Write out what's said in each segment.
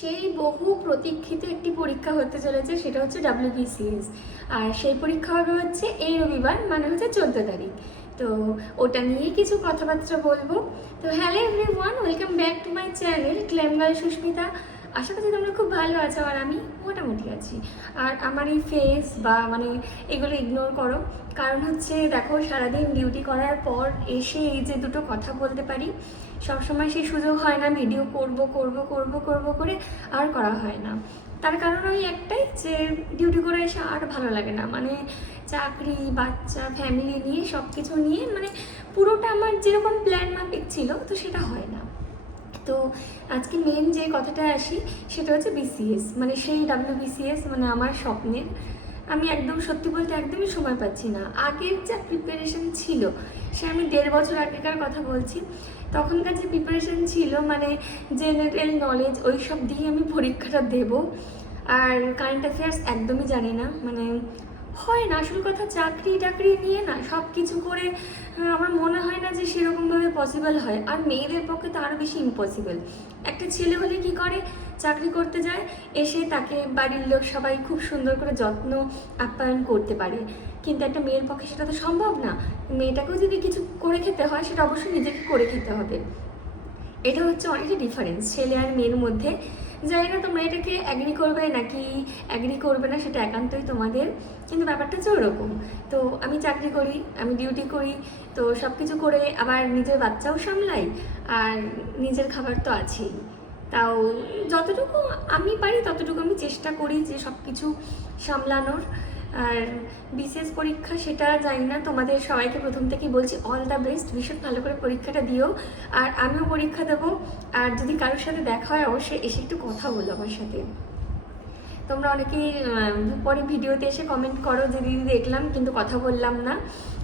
সেই বহু প্রতীক্ষিত একটি পরীক্ষা হতে চলেছে, সেটা হচ্ছে WBCS। আর সেই পরীক্ষা হবে হচ্ছে এই রবিবার, মানে হচ্ছে 14 তারিখ। তো ওটা নিয়েই কিছু কথাবার্তা বলবো। তো hello everyone, welcome back to my channel ক্লেম গার্ল সুস্মিতা। আশা করছি তোমরা খুব ভালো আছো, আর আমি মোটামুটি আছি। আর আমার এই ফেস বা মানে এগুলো ইগনোর করো, কারণ হচ্ছে দেখো, সারাদিন ডিউটি করার পর এসে এই যে দুটো কথা বলতে পারি, সবসময় সেই সুযোগ হয় না। ভিডিও করব করব করব করব করে আর করা হয় না। তার কারণ ওই একটাই, যে ডিউটি করে এসে আর ভালো লাগে না, মানে চাকরি, বাচ্চা, ফ্যামিলি নিয়ে সব কিছু নিয়ে মানে পুরোটা আমার যেরকম প্ল্যান মাফিক ছিল, তো সেটা হয় না। তো আজকে মেন যে কথাটা আসি, সেটা হচ্ছে BCS, মানে সেই WBCS, মানে আমার স্বপ্নের। আমি একদম সত্যি বলতে একদমই সময় পাচ্ছি না। আগের যা প্রিপারেশন ছিল, সে আমি 1.5 বছর আগেকার কথা বলছি, তখনকার যে প্রিপারেশন ছিল মানে জেনারেল নলেজ ওই সব দিয়ে আমি পরীক্ষাটা দেব। আর কারেন্ট অ্যাফেয়ার্স একদমই জানি না, মানে হয় না। আসল কথা, চাকরি টাকরি নিয়ে না সব কিছু করে আমার মনে হয় না যে সেরকমভাবে পসিবল হয়। আর মেয়েদের পক্ষে তো আরও বেশি ইম্পসিবল। একটা ছেলে হলে কি করে, চাকরি করতে যায়, এসে তাকে বাড়ির লোক সবাই খুব সুন্দর করে যত্ন আপ্যায়ন করতে পারে, কিন্তু একটা মেয়ের পক্ষে সেটা তো সম্ভব না। মেয়েটাকেও যদি কিছু করে খেতে হয়, সেটা অবশ্যই নিজেকে করে খেতে হবে। এটা হচ্ছে অনেকটা ডিফারেন্স ছেলে আর মেয়ের মধ্যে। জানি না তোমরা এটাকে অ্যাগ্রি করবে নাকি অ্যাগ্রি করবে না, সেটা একান্তই তোমাদের, কিন্তু ব্যাপারটা হচ্ছে ওরকম। তো আমি চাকরি করি, আমি ডিউটি করি, তো সব কিছু করে আবার নিজের বাচ্চাও সামলাই, আর নিজের খাবার তো আছেই। তাও যতটুকু আমি পারি ততটুকু আমি চেষ্টা করি যে সব কিছু সামলানোর। আর বিশেষ পরীক্ষা সেটা জানি না, তোমাদের সবাইকে প্রথম থেকেই বলছি অল দ্য বেস্ট, ভীষণ ভালো করে পরীক্ষাটা দিও। আর আমিও পরীক্ষা দেবো। আর যদি কারোর সাথে দেখা হয়, অবশ্যই এসে একটু কথা বলো আমার সাথে। তোমরা অনেকেই পরে ভিডিওতে এসে কমেন্ট করো যে দিদি দেখলাম কিন্তু কথা বললাম না,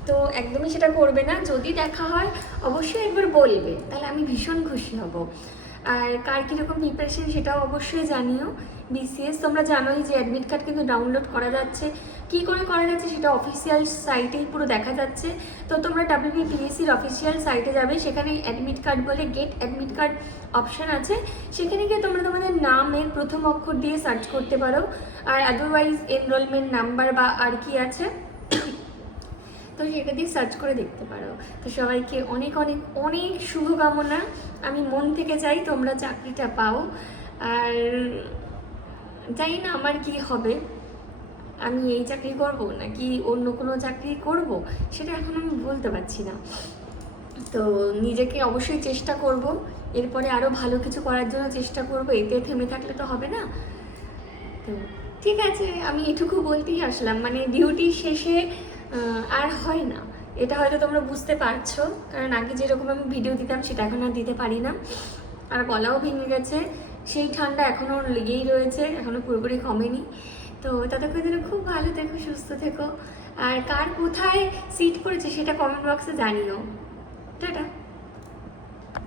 তো একদমই সেটা করবে না। যদি দেখা হয় অবশ্যই একবার বলবে, তাহলে আমি ভীষণ খুশি হব। আর কার কীরকম প্রিপারেশন সেটাও অবশ্যই জানিও। BCS তোমরা জানোই যে অ্যাডমিট কার্ড কিন্তু ডাউনলোড করা যাচ্ছে। কী করে করা যাচ্ছে সেটা অফিসিয়াল সাইটেই পুরো দেখা যাচ্ছে। তো তোমরা WBPSCর অফিসিয়াল সাইটে যাবে, সেখানে অ্যাডমিট কার্ড বলে গেট অ্যাডমিট কার্ড অপশান আছে, সেখানে গিয়ে তোমরা তোমাদের নামের প্রথম অক্ষর দিয়ে সার্চ করতে পারো। আর আদারওয়াইজ এনরোলমেন্ট নাম্বার বা আর কি আছে, তো সেটা দিয়ে সার্চ করে দেখতে পারো। তো সবাইকে অনেক অনেক অনেক শুভকামনা। আমি মন থেকে চাই তোমরা চাকরিটা পাও। আর জানি না আমার কি হবে, আমি এই চাকরি করব নাকি অন্য কোনো চাকরি করব, সেটা এখন আমি বলতে পারছি না। তো নিজেকে অবশ্যই চেষ্টা করব, এরপরে আরও ভালো কিছু করার জন্য চেষ্টা করব। এতে থেমে থাকলে তো হবে না। তো ঠিক আছে, আমি এটুকু বলতেই আসলাম, মানে ডিউটি শেষে আর হয় না, এটা হয়তো তোমরা বুঝতে পারছো। কারণ আগে যেরকম আমি ভিডিও দিতাম সেটা এখন আর দিতে পারি না। আর গলাও ভেঙে গেছে, সেই ঠান্ডা এখনও লেগেই রয়েছে, এখনও পুরোপুরি কমেনি। তো ততক্ষণ যেন খুব ভালো থেকো, সুস্থ থেকো। আর কার কোথায় সিট পড়েছে সেটা কমেন্ট বক্সে জানিও। টাটা।